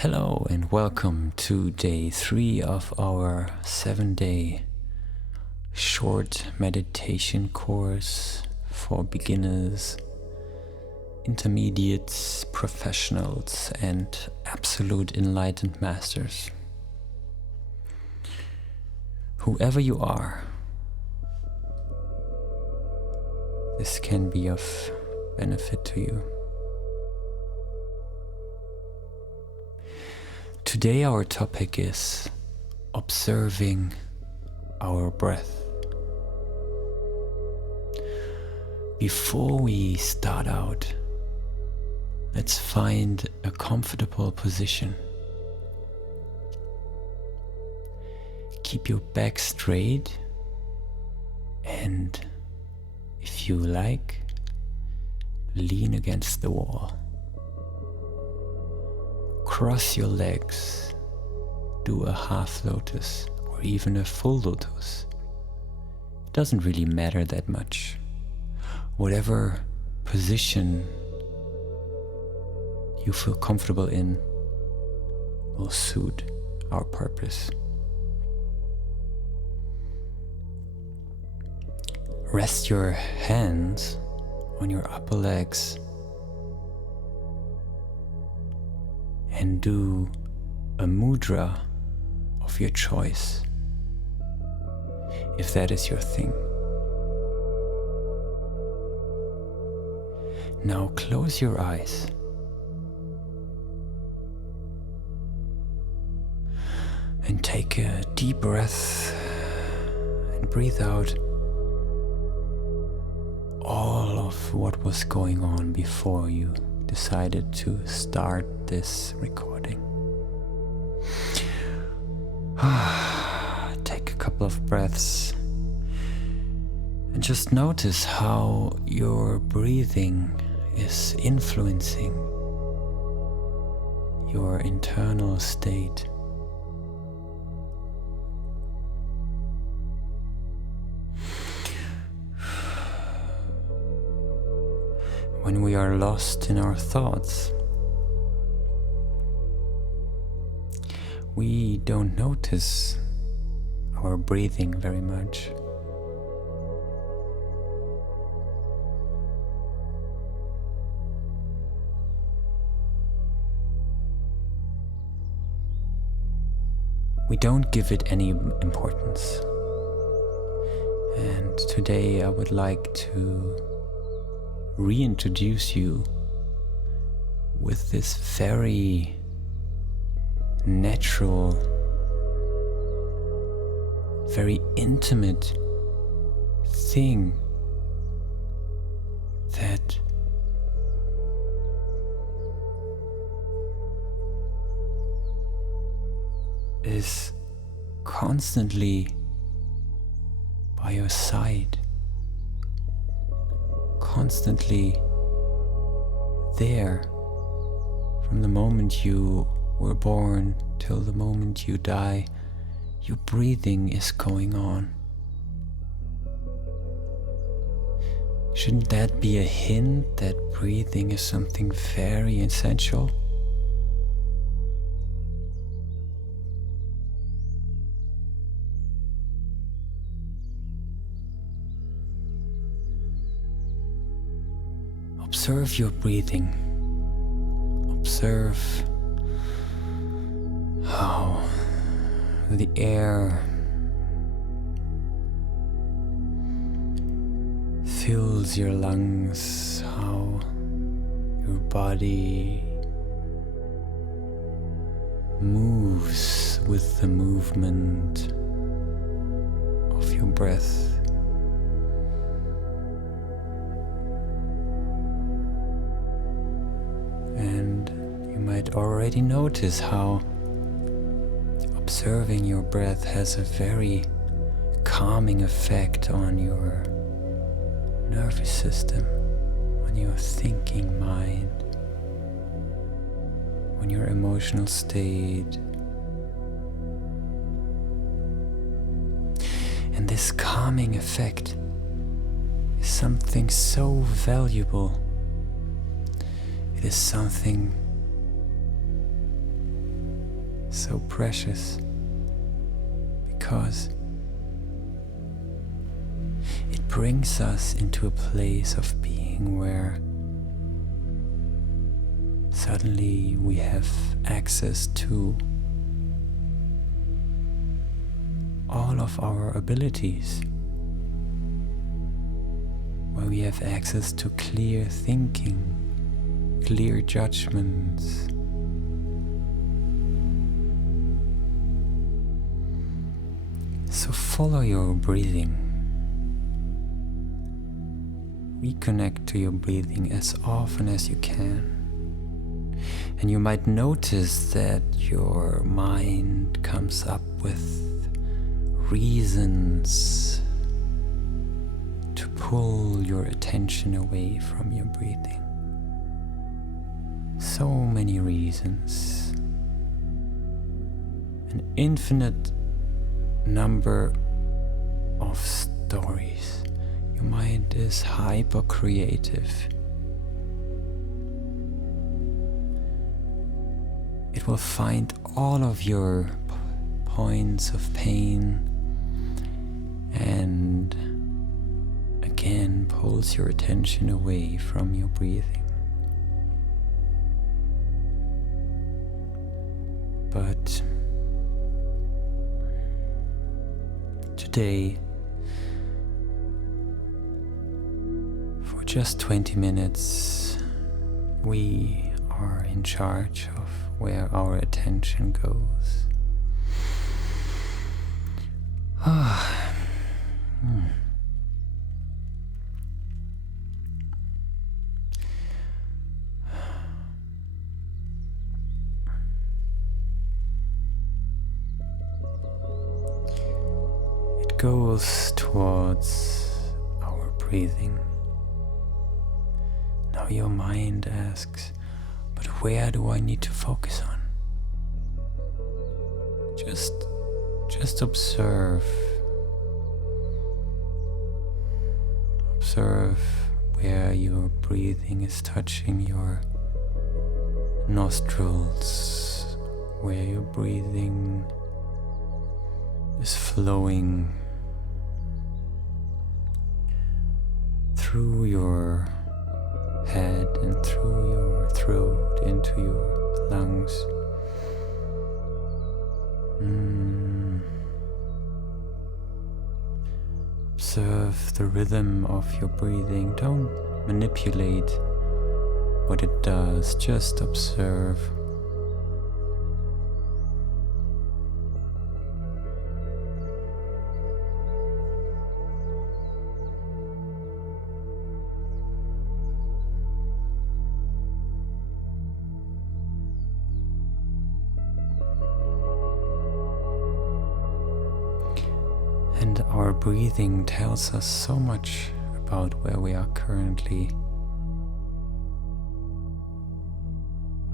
Hello and welcome to day 3 of our 7-day short meditation course for beginners, intermediates, professionals, and absolute enlightened masters. Whoever you are, this can be of benefit to you. Today our topic is observing our breath. Before we start out, let's find a comfortable position. Keep your back straight and, if you like, lean against the wall. Cross your legs, do a half lotus or even a full lotus. It doesn't really matter that much. Whatever position you feel comfortable in will suit our purpose. Rest your hands on your upper legs and do a mudra of your choice, if that is your thing. Now close your eyes and take a deep breath and breathe out all of what was going on before you decided to start this recording. Take a couple of breaths and just notice how your breathing is influencing your internal state. When we are lost in our thoughts, we don't notice our breathing very much. We don't give it any importance. And today I would like to reintroduce you with this very natural, very intimate thing that is constantly by your side, constantly there from the moment you were born till the moment you die. Your breathing is going on. Shouldn't that be a hint that breathing is something very essential? Observe your breathing. Observe how the air fills your lungs, how your body moves with the movement of your breath. And you might already notice how observing your breath has a very calming effect on your nervous system, on your thinking mind, on your emotional state. And this calming effect is something so valuable. It is something so precious, because it brings us into a place of being where suddenly we have access to all of our abilities, where we have access to clear thinking, clear judgments, so follow your breathing. Reconnect to your breathing as often as you can. And you might notice that your mind comes up with reasons to pull your attention away from your breathing. So many reasons. An infinite number of stories. Your mind is hyper creative. It will find all of your points of pain and again pulls your attention away from your breathing. But today, for just 20 minutes, we are in charge of where our attention goes. It goes towards our breathing. Now your mind asks, but where do I need to focus on? Just observe. Observe where your breathing is touching your nostrils, where your breathing is flowing through your head and through your throat into your lungs. Observe the rhythm of your breathing. Don't manipulate what it does, just observe. And our breathing tells us so much about where we are currently,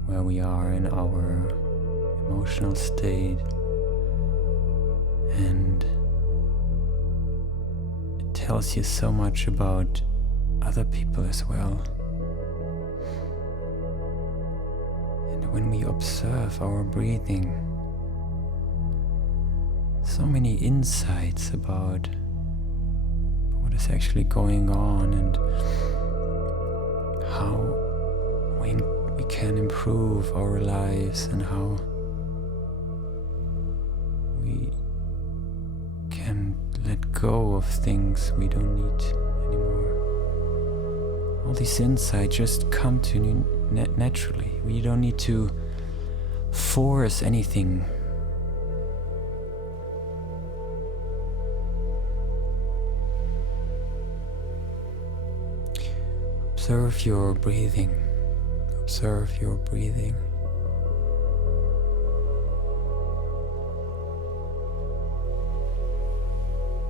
where we are in our emotional state, and it tells you so much about other people as well. And when we observe our breathing, so many insights about what is actually going on and how we can improve our lives and how we can let go of things we don't need anymore. All these insights just come to you naturally. We don't need to force anything. Observe your breathing. Observe your breathing.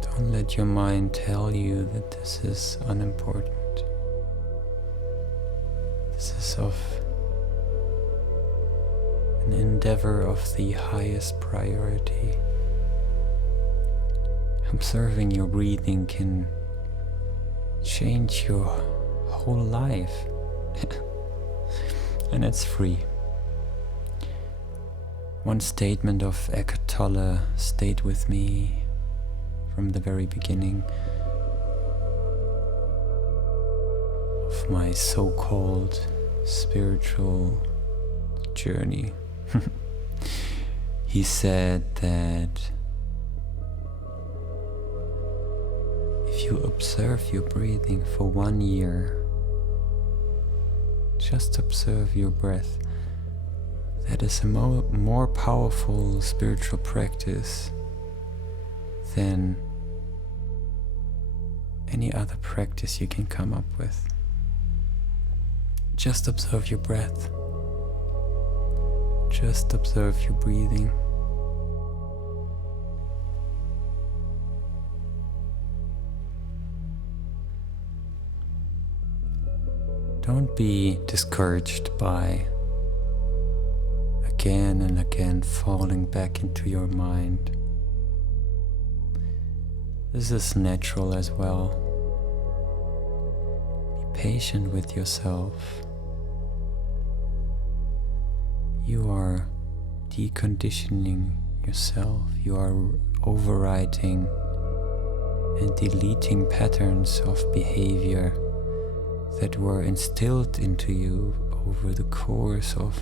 Don't let your mind tell you that this is unimportant. This is of an endeavor of the highest priority. Observing your breathing can change your whole life. And it's free. One statement of Eckhart Tolle stayed with me from the very beginning of my so-called spiritual journey. He said that if you observe your breathing for 1 year, just observe your breath, that is a more powerful spiritual practice than any other practice you can come up with. Just observe your breath. Just observe your breathing. Don't be discouraged by again and again falling back into your mind. This is natural as well. Be patient with yourself. You are deconditioning yourself. You are overwriting and deleting patterns of behavior that were instilled into you over the course of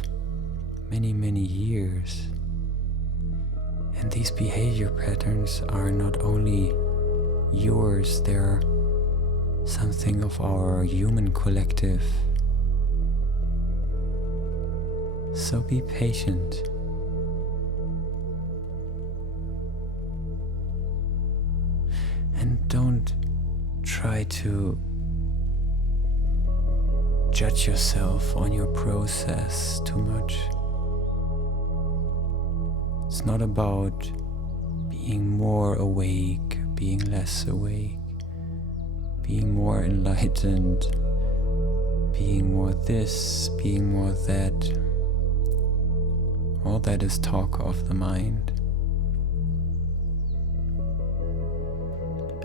many, many years. And these behavior patterns are not only yours, they're something of our human collective. So be patient. And don't try to judge yourself on your process too much. It's not about being more awake, being less awake, being more enlightened, being more this, being more that. All that is talk of the mind.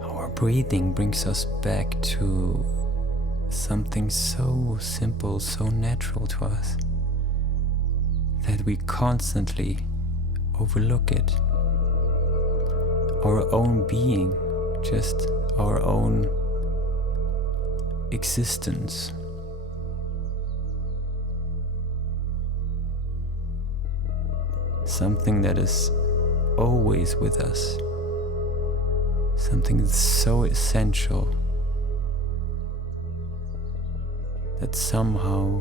Our breathing brings us back to something so simple, so natural to us, that we constantly overlook it. Our own being, just our own existence. Something that is always with us. Something that's so essential that somehow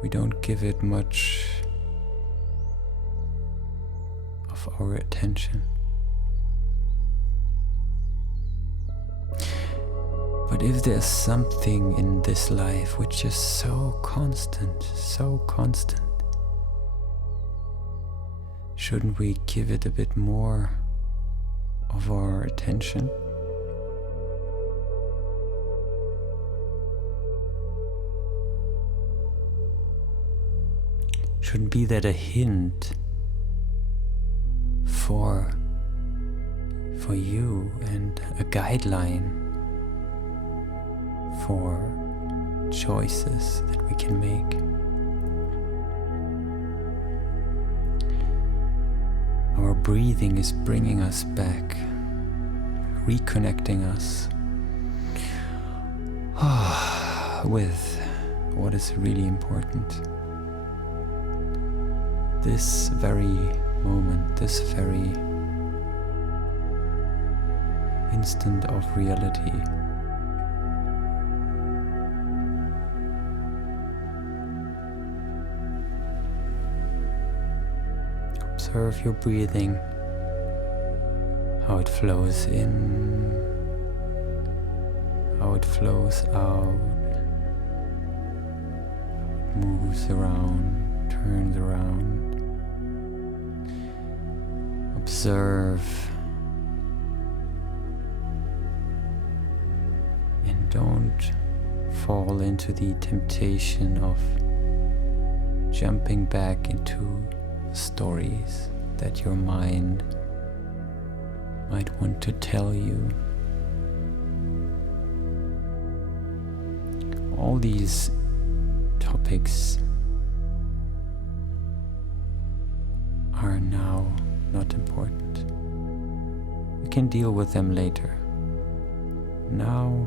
we don't give it much of our attention. But if there's something in this life which is so constant, shouldn't we give it a bit more of our attention? Shouldn't be that a hint for you and a guideline for choices that we can make? Our breathing is bringing us back, reconnecting us with what is really important. This very moment, this very instant of reality. Observe your breathing, how it flows in, how it flows out, how it moves around, turns around. Observe and don't fall into the temptation of jumping back into stories that your mind might want to tell you. All these topics are now not important. You can deal with them later. Now,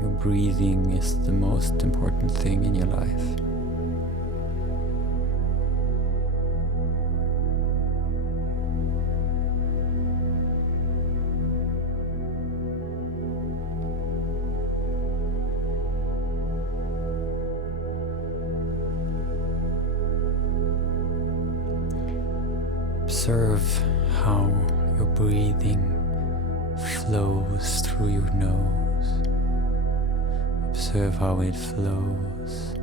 your breathing is the most important thing in your life. Observe how your breathing flows through your nose. Observe how it flows.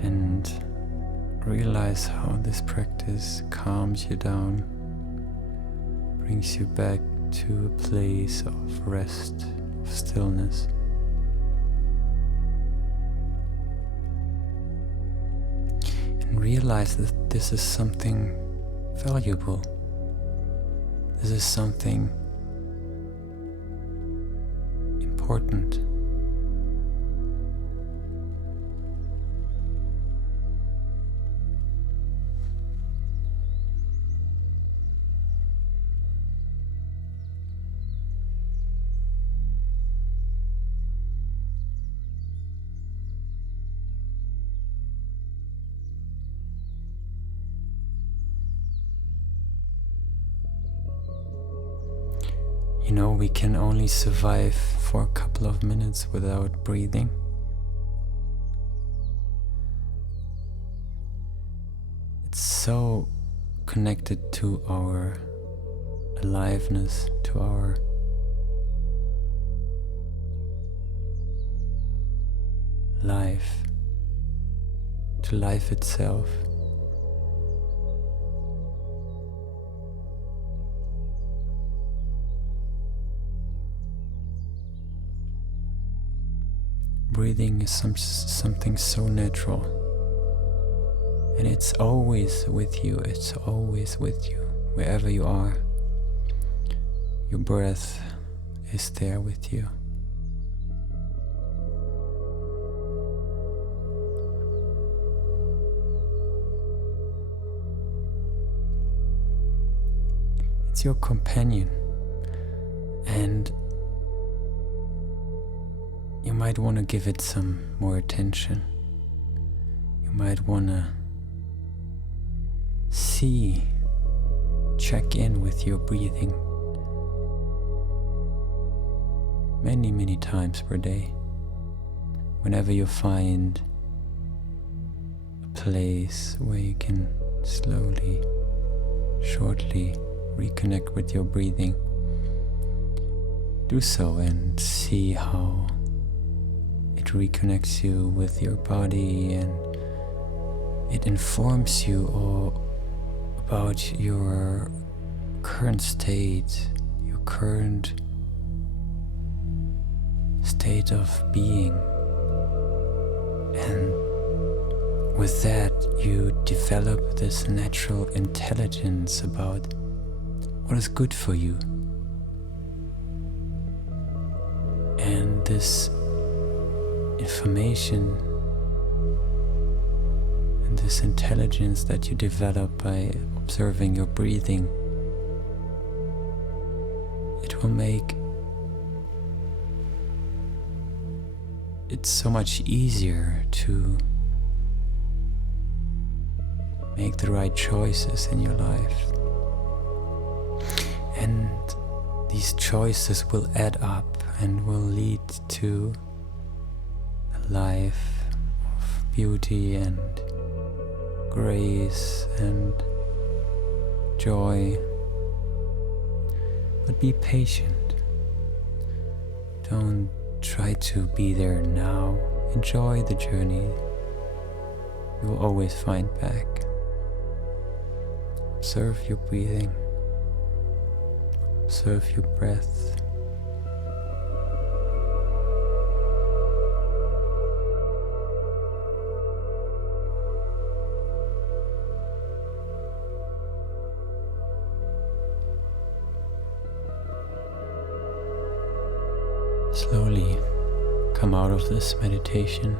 And realize how this practice calms you down, brings you back to a place of rest, of stillness. And realize that this is something valuable. This is something important. You know, we can only survive for a couple of minutes without breathing. It's so connected to our aliveness, to our life, to life itself. Breathing is something so natural, and it's always with you, it's always with you, wherever you are. Your breath is there with you. It's your companion, and you might want to give it some more attention. You might want to check in with your breathing many times per day. Whenever you find a place where you can slowly, shortly reconnect with your breathing, do so and see how it reconnects you with your body, and it informs you all about your current state, your current state of being. And with that, you develop this natural intelligence about what is good for you. And this information and this intelligence that you develop by observing your breathing, it will make it so much easier to make the right choices in your life. And these choices will add up and will lead to a life of beauty and grace and joy. But be patient. Don't try to be there now. Enjoy the journey. You will always find back. Observe your breathing. Observe your breath. slowly come out of this meditation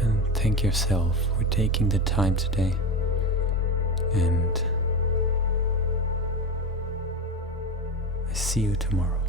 and thank yourself for taking the time today. And I see you tomorrow.